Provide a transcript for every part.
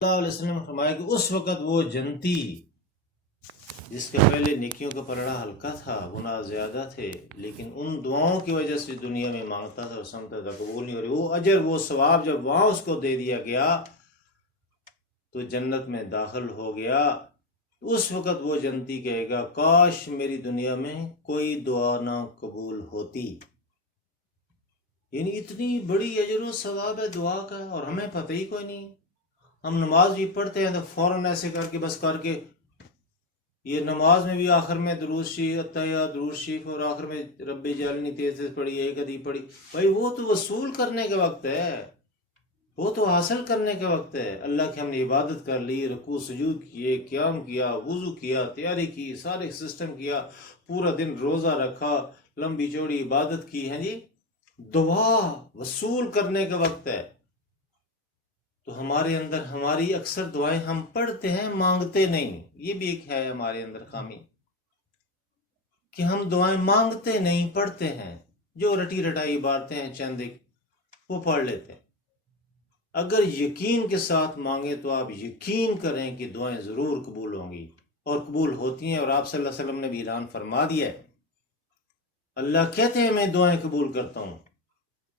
اللہ علیہ وسلم نے فرمایا کہ اس وقت وہ جنتی جس کے پہلے نیکیوں کا پلڑا ہلکا تھا، گناہ زیادہ تھے، لیکن ان دعاؤں کی وجہ سے دنیا میں مانگتا تھا اور سمجھتا تھا قبول نہیں ہو رہی، وہ اجر وہ ثواب جب وہاں اس کو دے دیا گیا تو جنت میں داخل ہو گیا۔ اس وقت وہ جنتی کہے گا کاش میری دنیا میں کوئی دعا نہ قبول ہوتی۔ یعنی اتنی بڑی اجر و ثواب ہے دعا کا، اور ہمیں پتہ ہی کوئی نہیں۔ ہم نماز بھی پڑھتے ہیں تو فوراً ایسے کر کے بس کر کے، یہ نماز میں بھی آخر میں درود شریف، التحیات، درود شریف، اور آخر میں رب جعلنی تیز پڑھی، ایک ادھی پڑھی۔ بھائی وہ تو وصول کرنے کا وقت ہے، وہ تو حاصل کرنے کا وقت ہے۔ اللہ کی ہم نے عبادت کر لی، رکوع سجود کیے، قیام کیا، وضو کیا، تیاری کی، سارے سسٹم کیا، پورا دن روزہ رکھا، لمبی چوڑی عبادت کی ہے جی، دعا وصول کرنے کا وقت ہے۔ تو ہمارے اندر ہماری اکثر دعائیں ہم پڑھتے ہیں، مانگتے نہیں۔ یہ بھی ایک ہے ہمارے اندر خامی کہ ہم دعائیں مانگتے نہیں، پڑھتے ہیں۔ جو رٹی رٹائی عبارتیں ہیں چند ایک وہ پڑھ لیتے ہیں۔ اگر یقین کے ساتھ مانگیں تو آپ یقین کریں کہ دعائیں ضرور قبول ہوں گی اور قبول ہوتی ہیں، اور آپ صلی اللہ علیہ وسلم نے بھی اعلان فرما دیا ہے، اللہ کہتے ہیں میں دعائیں قبول کرتا ہوں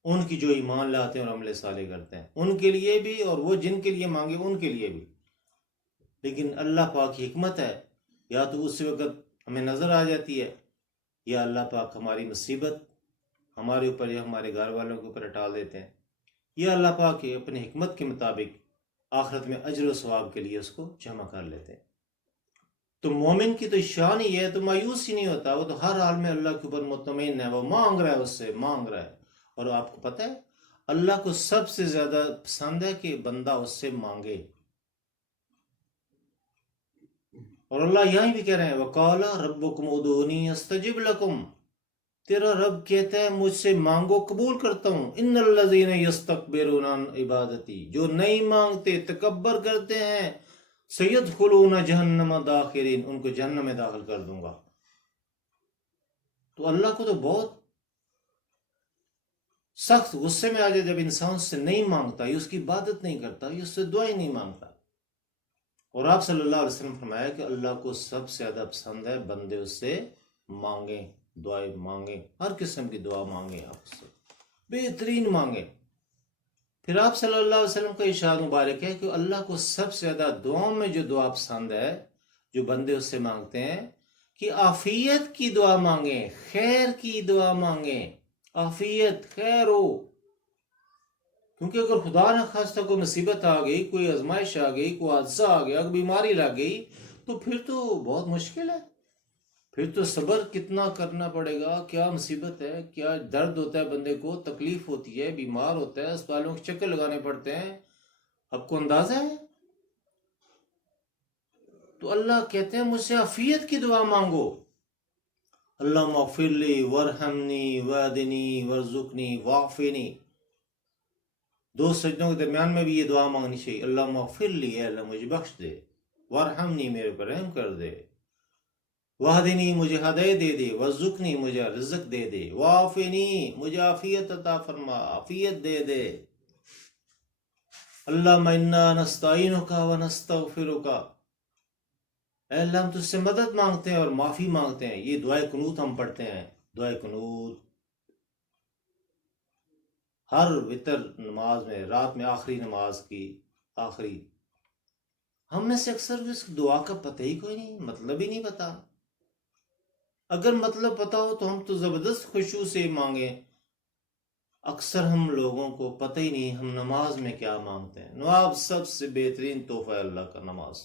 ان کی جو ایمان لاتے ہیں اور عمل صالح کرتے ہیں، ان کے لیے بھی اور وہ جن کے لیے مانگے ان کے لیے بھی۔ لیکن اللہ پاک کی حکمت ہے، یا تو اس وقت ہمیں نظر آ جاتی ہے، یا اللہ پاک ہماری مصیبت ہمارے اوپر یا ہمارے گھر والوں کے اوپر ٹال دیتے ہیں، یا اللہ پاک اپنی حکمت کے مطابق آخرت میں اجر و ثواب کے لیے اس کو جمع کر لیتے ہیں۔ تو مومن کی تو شان ہی ہے، تو مایوس ہی نہیں ہوتا، وہ تو ہر حال میں اللہ کے اوپر مطمئن ہے، وہ مانگ رہا ہے، اس سے مانگ رہا ہے۔ اور آپ کو پتہ ہے اللہ کو سب سے زیادہ پسند ہے کہ بندہ اس سے مانگے، اور اللہ یہاں بھی کہہ رہے ہیں وَقَالَ رَبُّكُمْ اُدْعُونِي أَسْتَجِبْ لَكُمْ، تیرا رب کہتا ہے مجھ سے مانگو قبول کرتا ہوں۔ ان الذین یستکبرون عن عبادتی، جو نہیں مانگتے تکبر کرتے ہیں، سیدخلون جہنم داخرین، ان کو جہنم میں داخل کر دوں گا۔ تو اللہ کو تو بہت سخت غصے میں آ جائے جب انسان سے نہیں مانگتا، یہ اس کی عبادت نہیں کرتا، یہ اس سے دعائیں نہیں مانگتا۔ اور آپ صلی اللہ علیہ وسلم فرمایا کہ اللہ کو سب سے زیادہ پسند ہے بندے اس سے مانگیں، دعائیں مانگیں، ہر قسم کی دعا مانگیں، آپ اس سے بہترین مانگیں۔ پھر آپ صلی اللہ علیہ وسلم کا ارشاد مبارک ہے کہ اللہ کو سب سے زیادہ دعاؤں میں جو دعا پسند ہے جو بندے اس سے مانگتے ہیں کہ عافیت کی دعا مانگیں، خیر کی دعا مانگیں، عافیت خیر ہو۔ کیونکہ اگر خدا نہ خواستہ کوئی مصیبت آ گئی، کوئی آزمائش آ گئی، کوئی حادثہ آ گیا، کوئی بیماری لگ گئی، تو پھر تو بہت مشکل ہے۔ پھر تو صبر کتنا کرنا پڑے گا، کیا مصیبت ہے، کیا درد ہوتا ہے، بندے کو تکلیف ہوتی ہے، بیمار ہوتا ہے، اسپتالوں کے چکر لگانے پڑتے ہیں، آپ کو اندازہ ہے۔ تو اللہ کہتے ہیں مجھ سے عافیت کی دعا مانگو، اللہم اغفر لی ورحمنی واہدنی وارزقنی وعافنی۔ دو سجدوں کے درمیان میں بھی یہ دعا مانگنی چاہیے، اللہم اغفر لی، اے اللہ مجھے بخش دے، وارحمنی میرے پر رحم کر دے، واہدنی مجھے ہدایت دے دے، وارزقنی مجھے رزق دے دے، وعافنی مجھے عافیت عطا فرما، عافیت دے دے۔ اللہم انا نستعینک ونستغفرک، اے اللہ ہم تجھ سے مدد مانگتے ہیں اور معافی مانگتے ہیں۔ یہ دعائے قنوت ہم پڑھتے ہیں، دعائے قنوت ہر وتر نماز میں، رات میں آخری نماز کی آخری۔ ہم میں سے اکثر اس دعا کا پتہ ہی کوئی نہیں، مطلب ہی نہیں پتا۔ اگر مطلب پتا ہو تو ہم تو زبردست خشوع سے مانگیں۔ اکثر ہم لوگوں کو پتہ ہی نہیں ہم نماز میں کیا مانگتے ہیں۔ نماز سب سے بہترین تحفہ ہے اللہ کا، نماز،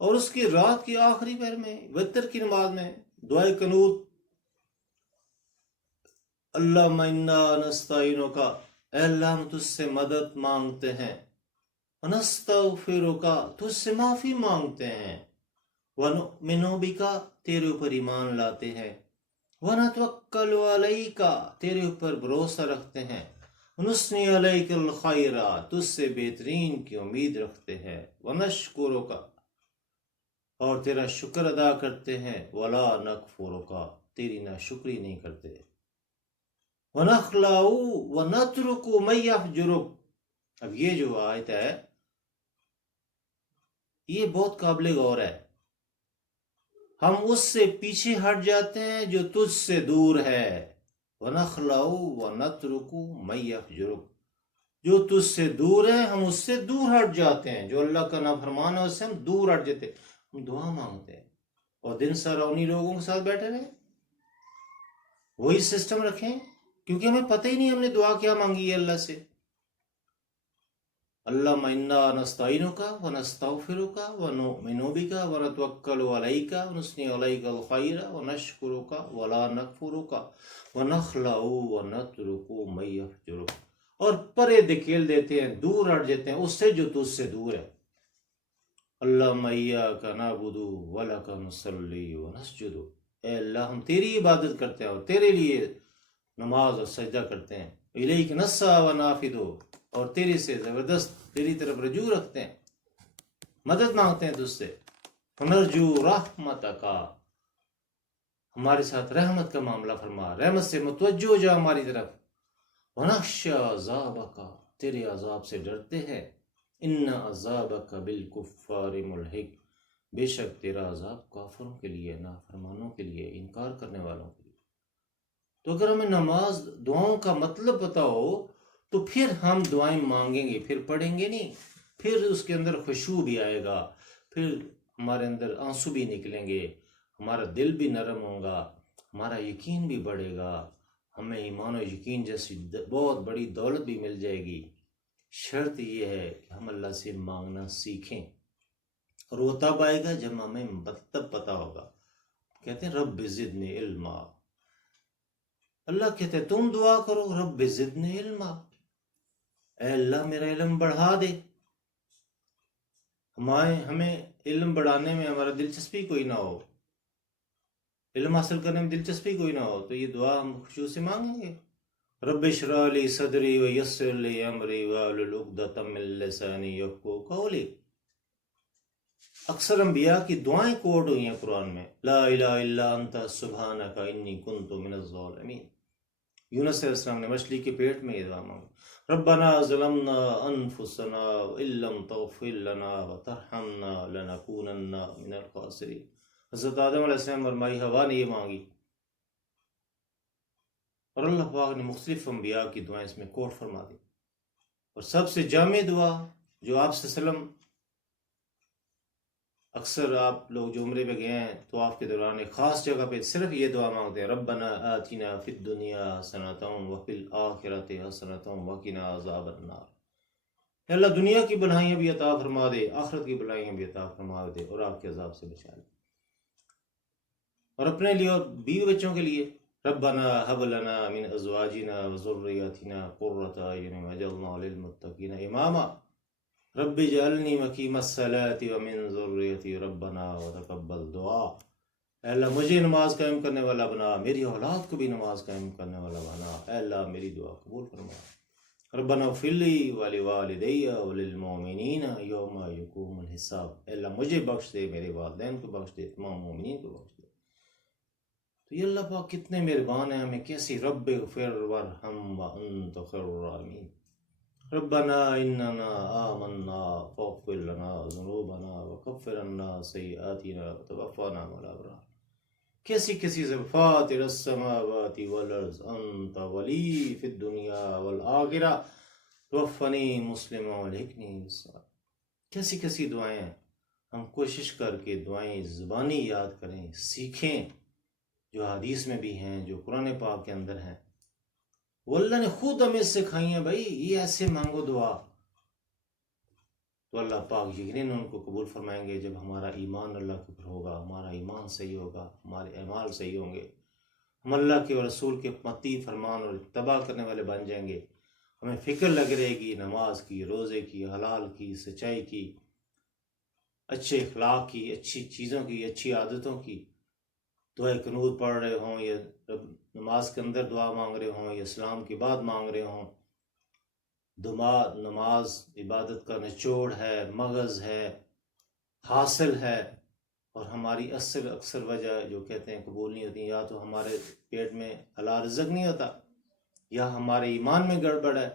اور اس کی رات کی آخری پہر میں وتر کی نماز میں دعائے قنوت، اللہم انا نستعینک، اے اللہ ہم تجھ سے مدد مانگتے ہیں، ونستغفرک تجھ سے معافی مانگتے ہیں، ونؤمن بک تیرے اوپر ایمان لاتے ہیں، ونتوکل علیک تیرے اوپر بھروسہ رکھتے ہیں، ونثنی علیک الخیر تجھ سے بہترین کی امید رکھتے ہیں، ونشکرک اور تیرا شکر ادا کرتے ہیں، ولا نکفرک تیری ناشکری نہیں کرتے، وَنَخْلَعُ وَنَتْرُكُ مَن يَفْجُرُكَ۔ اب یہ جو آیت ہے یہ بہت قابل غور ہے. ہم اس سے پیچھے ہٹ جاتے ہیں جو تجھ سے دور ہے. وَنَخْلَعُ وَنَتْرُكُ مَن يَفْجُرُكَ، جو تجھ سے دور ہے ہم اس سے دور ہٹ جاتے ہیں. جو اللہ کا نافرمان ہے اس سے ہم دور ہٹ جاتے ہیں. ہم دعا مانگتے ہیں اور دن سارا انہی لوگوں کے ساتھ بیٹھے رہے، وہی سسٹم رکھیں، کیونکہ ہمیں پتہ ہی نہیں ہم نے دعا کیا مانگی ہے اللہ سے. اللہم انا نستعینک ونستغفرک ونؤمن بک ونتوکل علیک ونثنی علیک الخیر ونشکرک ولا نکفرک ونخلع ونترک من یفجرک، اور پرے دھکیل دیتے ہیں، دور ہٹ جاتے ہیں اس سے جو تجھ سے دور ہے. اللہم ایاک نعبد ولک نصلی ونسجد، اے اللہ ہم تیری عبادت کرتے ہیں اور تیرے لیے نماز اور سجدہ کرتے ہیں. الیک نسعی ونافد، اور تیری سے زبردست تیری طرف رجوع رکھتے ہیں، مدد مانگتے ہیں تجھ سے. نرجو رحمتک، ہمارے ساتھ رحمت کا معاملہ فرما، رحمت سے متوجہ ہو جا ہماری طرف. ونخشی عذابک، تیرے عذاب سے ڈرتے ہیں. ان عذابک بالکفار ملحق، بے شک تیرا عذاب کافروں کے لیے، نافرمانوں کے لیے، انکار کرنے والوں کے لیے. تو اگر ہمیں نماز دعاؤں کا مطلب پتا ہو تو پھر ہم دعائیں مانگیں گے، پھر پڑھیں گے نہیں، پھر اس کے اندر خشوع بھی آئے گا، پھر ہمارے اندر آنسو بھی نکلیں گے، ہمارا دل بھی نرم ہوگا، ہمارا یقین بھی بڑھے گا، ہمیں ایمان و یقین جیسی بہت بڑی دولت بھی مل جائے گی. شرط یہ ہے کہ ہم اللہ سے مانگنا سیکھیں، اور وہ تب آئے گا جب ہمیں مطلب پتا ہوگا. کہتے ہیں رب زدنی علما، اللہ کہتے ہیں تم دعا کرو رب زدنی علما، اے اللہ میرا علم بڑھا دے. ہمیں علم بڑھانے میں ہمارا دلچسپی کوئی نہ ہو، علم حاصل کرنے میں دلچسپی کوئی نہ ہو، تو یہ دعا ہم خشوع سے مانگیں گے. رب اشرح لی صدری ویسر لی امری واحلل عقدۃ من لسانی یفقہوا قولی. اکثر انبیاء کی دعائیں کوٹ ہوئی ہیں قرآن میں. لا الہ الا انت سبحانک انی کنت من الظالمین. یونس علیہ السلام نے مچھلی کے پیٹ میں یہ دعا مانگی. ربنا ظلمنا انفسنا وان لم تغفر لنا وترحمنا لنکونن من الخاسرین. حضرت آدم علیہ السلام اور مائی حوا نے یہ مانگی، اور اللہ پاک نے مختلف انبیاء کی دعائیں اس میں کوٹ فرما دی. اور سب سے جامع دعا جو آپ صلی اللہ علیہ وسلم، اکثر آپ لوگ جو عمرے پہ گئے ہیں تو آپ کے دوران ایک خاص جگہ پہ صرف یہ دعا مانگتے ہیں، ربنا آتنا فی الدنیا حسنۃ وفی الآخرۃ حسنۃ وقنا عذاب النار. اے اللہ دنیا کی بھلائیاں بھی عطا فرما دے، آخرت کی بھلائیاں بھی عطا فرما دے، اور آپ کے عذاب سے بچا لے. اور اپنے لیے اور بیوی بچوں کے لیے، ربنا هب لنا من ازواجنا وذرياتنا قرة اعين واجعلنا للمتقين اماما رب اجعلنی مقیم الصلاۃ ومن ذریتی ربنا وتقبل دعا. اے اللہ مجھے نماز قائم کرنے والا بنا، میری اولاد کو بھی نماز قائم کرنے والا بنا. اے اللہ میری دعا قبول فرما. ربنا اغفر لی ولوالدی وللمؤمنین یوم یقوم الحساب. اے اللہ مجھے بخش دے، میرے والدین کو بخش دے، تمام مومنین کو بخش دے. تو یہ اللہ پاک کتنے مہربان ہیں، ہمیں کیسی رب اغفر وارحم وانت خیر الراحمین. ربنا اننا آمنا فاغفر لنا ذنوبنا وکفر عنا سیئاتنا وتوفنا مع الابرار. کیسی کیسی فاطر السماوات والارض انت ولی فی الدنیا والآخرہ توفنی مسلما والحقنی بالصالحین. کیسی کیسی دعائیں ہیں. ہم کوشش کر کے دعائیں زبانی یاد کریں، سیکھیں، جو حدیث میں بھی ہیں، جو قرآن پاک کے اندر ہیں. وہ اللہ نے خود ہمیں سکھائی ہیں، بھائی یہ ایسے مانگو دعا، تو اللہ پاک یقیناً ان کو قبول فرمائیں گے جب ہمارا ایمان اللہ کے اوپر ہوگا، ہمارا ایمان صحیح ہوگا، ہمارے اعمال صحیح ہوں گے، ہم اللہ کے اور رسول کے مطیع فرمان اور اتباع کرنے والے بن جائیں گے. ہمیں فکر لگ رہے گی نماز کی، روزے کی، حلال کی، سچائی کی، اچھے اخلاق کی، اچھی چیزوں کی، اچھی عادتوں کی. دعائے قنوت پڑھ رہے ہوں یا نماز کے اندر دعا مانگ رہے ہوں یا اسلام کی بات مانگ رہے ہوں. نماز عبادت کا نچوڑ ہے، مغز ہے، حاصل ہے. اور ہماری اکثر وجہ جو کہتے ہیں قبول نہیں ہوتی، یا تو ہمارے پیٹ میں حلال رزق نہیں ہوتا، یا ہمارے ایمان میں گڑبڑ ہے،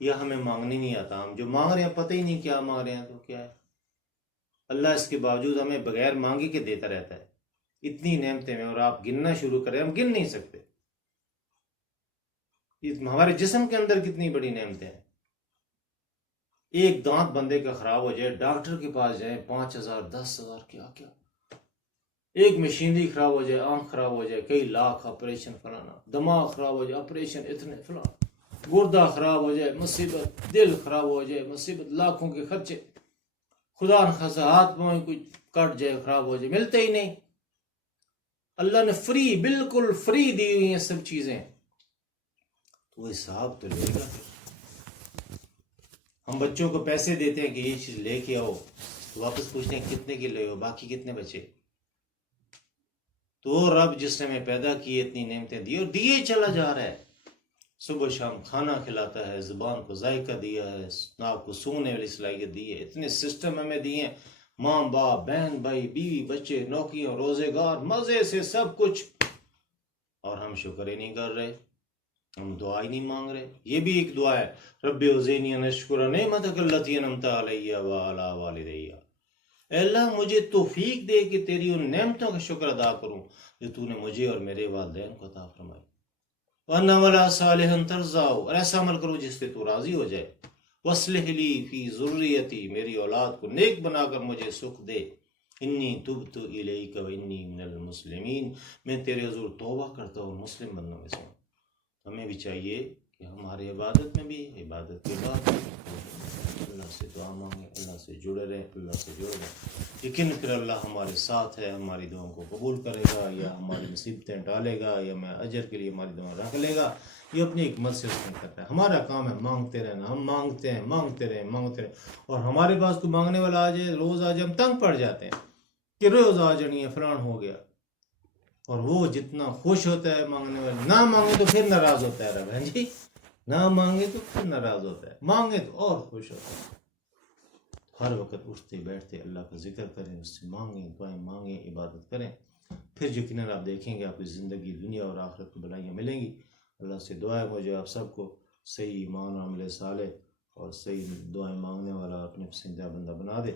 یا ہمیں مانگنے نہیں آتا. ہم جو مانگ رہے ہیں پتہ ہی نہیں کیا مانگ رہے ہیں. تو کیا ہے، اللہ اس کے باوجود ہمیں بغیر مانگے کے دیتا رہتا ہے. اتنی نعمتیں ہیں، اور آپ گننا شروع کریں، ہم گن نہیں سکتے. ہمارے جسم کے اندر کتنی بڑی نعمتیں ہیں. ایک دانت بندے کا خراب ہو جائے، ڈاکٹر کے پاس جائیں، 5,000 10,000 کیا کیا. ایک مشینری خراب ہو جائے، آنکھ خراب ہو جائے، کئی لاکھ آپریشن فلانا. دماغ خراب ہو جائے، آپریشن اتنے فلانا. گردہ خراب ہو جائے، مصیبت. دل خراب ہو جائے، مصیبت. لاکھوں کے خرچے. خدا نخواستہ ہاتھ پاؤں کوئی کٹ جائے، خراب ہو جائے، ملتے ہی نہیں. اللہ نے فری، بالکل فری دی ہوئی ہیں سب چیزیں. تو وہ حساب تو لے گا. ہم بچوں کو پیسے دیتے ہیں کہ یہ چیز لے کے آؤ، تو واپس پوچھتے ہیں کتنے کے لے ہو، باقی کتنے بچے. تو رب جس نے ہمیں پیدا کی اتنی نعمتیں دی اور دیے چلا جا رہا ہے. صبح شام کھانا کھلاتا ہے، زبان کو ذائقہ دیا ہے، ناک کو سونگنے والی صلاحیت دی ہے، اتنے سسٹم ہمیں دیے ہیں. ماں باپ، بہن بھائی، بیوی بچے، نوکریاں، روزگار، مزے سے سب کچھ. اور ہم شکر ہی نہیں کر رہے، ہم دعا ہی نہیں مانگ رہے. یہ بھی ایک دعا ہے، رب اوزینی ان اشکر نعمتک التی انعمت علی وعلی والدی. اے اللہ مجھے توفیق دے کہ تیری ان نعمتوں کا شکر ادا کروں جو تو نے مجھے اور میرے والدین کو عطا فرمائی. وَأَنَّ وَلَا صَالِحًا تَرْضَاهُ، اور ایسا عمل کرو جس پہ تو راضی ہو جائے. وَأَصْلِحْ لِي فِي ذُرِّيَّتِي، میری اولاد کو نیک بنا کر مجھے سکھ دے. انی تبت الیک وانی من المسلمین، میں تیرے حضور توبہ کرتا ہوں، مسلم بندوں میں سے ہوں. ہمیں بھی چاہیے کہ ہماری عبادت میں بھی، عبادت کے بعد اللہ سے دعا مانگیں، اللہ سے جڑے رہیں، اللہ سے جڑے رہیں. لیکن پھر اللہ ہمارے ساتھ ہے، ہماری دعاؤں کو قبول کرے گا، یا ہماری مصیبتیں ٹالے گا، یا میں اجر کے لیے ہماری دعا رکھ لے گا. یہ اپنی حکمت سے اس میں کرتا ہے. ہمارا کام ہے مانگتے رہنا. ہم مانگتے ہیں، مانگتے رہیں، مانگتے رہیں. اور ہمارے پاس کوئی مانگنے والا آ جائے، روز آ جائے، ہم تنگ پڑ جاتے ہیں کہ روز آ جانی ہے، فلان ہو گیا. اور وہ جتنا خوش ہوتا ہے مانگنے والا، نہ مانگے تو پھر ناراض ہوتا ہے. رب جی نہ مانگے تو پھر ناراض ہوتا ہے، مانگے تو اور خوش ہوتا ہے. ہر وقت اٹھتے بیٹھتے اللہ کا ذکر کریں، اس سے مانگیں، دعائیں مانگیں، عبادت کریں. پھر یقیناً آپ دیکھیں گے آپ کی زندگی دنیا اور آخرت کی بھلائیاں ملیں گی. اللہ سے دعا ہے مجھے آپ سب کو صحیح ایمان و عمل صالح اور صحیح دعائیں مانگنے والا اپنے پسندیدہ بندہ بنا دے.